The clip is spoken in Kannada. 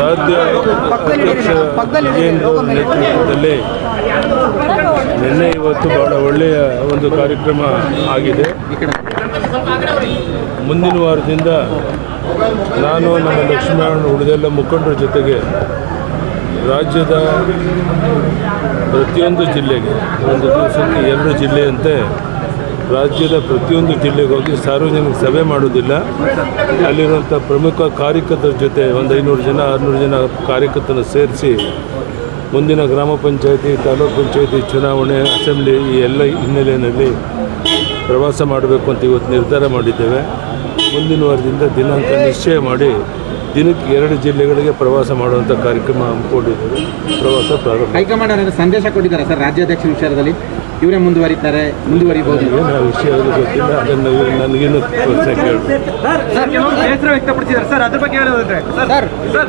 ರಾಜ್ಯ ಅಧ್ಯಕ್ಷ ವಿಜೇಂದ್ರ ನೇತೃತ್ವದಲ್ಲಿ ನಿನ್ನೆ ಇವತ್ತು ಬಹಳ ಒಳ್ಳೆಯ ಒಂದು ಕಾರ್ಯಕ್ರಮ ಆಗಿದೆ. ಮುಂದಿನ ವಾರದಿಂದ ನಾನು ನಮ್ಮ ಲಕ್ಷ್ಮೀನಾರಾಯಣ ಉಳಿದೆಲ್ಲ ಮುಖಂಡರ ಜೊತೆಗೆ ರಾಜ್ಯದ ಪ್ರತಿಯೊಂದು ಜಿಲ್ಲೆಗೆ ಒಂದು ದಿವಸಕ್ಕೆ 2 ಜಿಲ್ಲೆಯಂತೆ ರಾಜ್ಯದ ಪ್ರತಿಯೊಂದು ಜಿಲ್ಲೆಗೆ ಹೋಗಿ ಸಾರ್ವಜನಿಕ ಸಭೆ ಮಾಡೋದಿಲ್ಲ. ಅಲ್ಲಿರುವಂಥ ಪ್ರಮುಖ ಕಾರ್ಯಕರ್ತರ ಜೊತೆ ಒಂದು 500 ಜನ 600 ಜನ ಕಾರ್ಯಕರ್ತರನ್ನು ಸೇರಿಸಿ ಮುಂದಿನ ಗ್ರಾಮ ಪಂಚಾಯತಿ, ತಾಲೂಕು ಪಂಚಾಯತಿ ಚುನಾವಣೆ, ಅಸೆಂಬ್ಲಿ ಈ ಎಲ್ಲ ಹಿನ್ನೆಲೆಯಲ್ಲಿ ಪ್ರವಾಸ ಮಾಡಬೇಕು ಅಂತ ಇವತ್ತು ನಿರ್ಧಾರ ಮಾಡಿದ್ದೇವೆ. ಮುಂದಿನ ವಾರದಿಂದ ದಿನಾಂಕ ನಿಶ್ಚಯ ಮಾಡಿ ದಿನಕ್ಕೆ 2 ಜಿಲ್ಲೆಗಳಿಗೆ ಪ್ರವಾಸ ಮಾಡುವಂಥ ಕಾರ್ಯಕ್ರಮ ಹಮ್ಮಿಕೊಂಡಿದ್ದೇವೆ. ಪ್ರವಾಸ ಪ್ರಾರಂಭ. ಹೈಕಮಾಂಡ್ ಸಂದೇಶ ಕೊಟ್ಟಿದ್ದಾರೆ ಸರ್ ರಾಜ್ಯಾಧ್ಯಕ್ಷ ವಿಚಾರದಲ್ಲಿ, ಇವರೇ ಮುಂದುವರಿಬಹುದು. ಏನು ಆ ವಿಷಯ ಗೊತ್ತಿಲ್ಲ, ಅದನ್ನು ನನಗೇನು ಕೇಳಬೇಕು. ಬೇಸರ ವ್ಯಕ್ತಪಡಿಸಿದ್ದಾರೆ ಸರ್, ಅದ್ರ ಬಗ್ಗೆ ಹೇಳೋದಾದ್ರೆ ಸರ್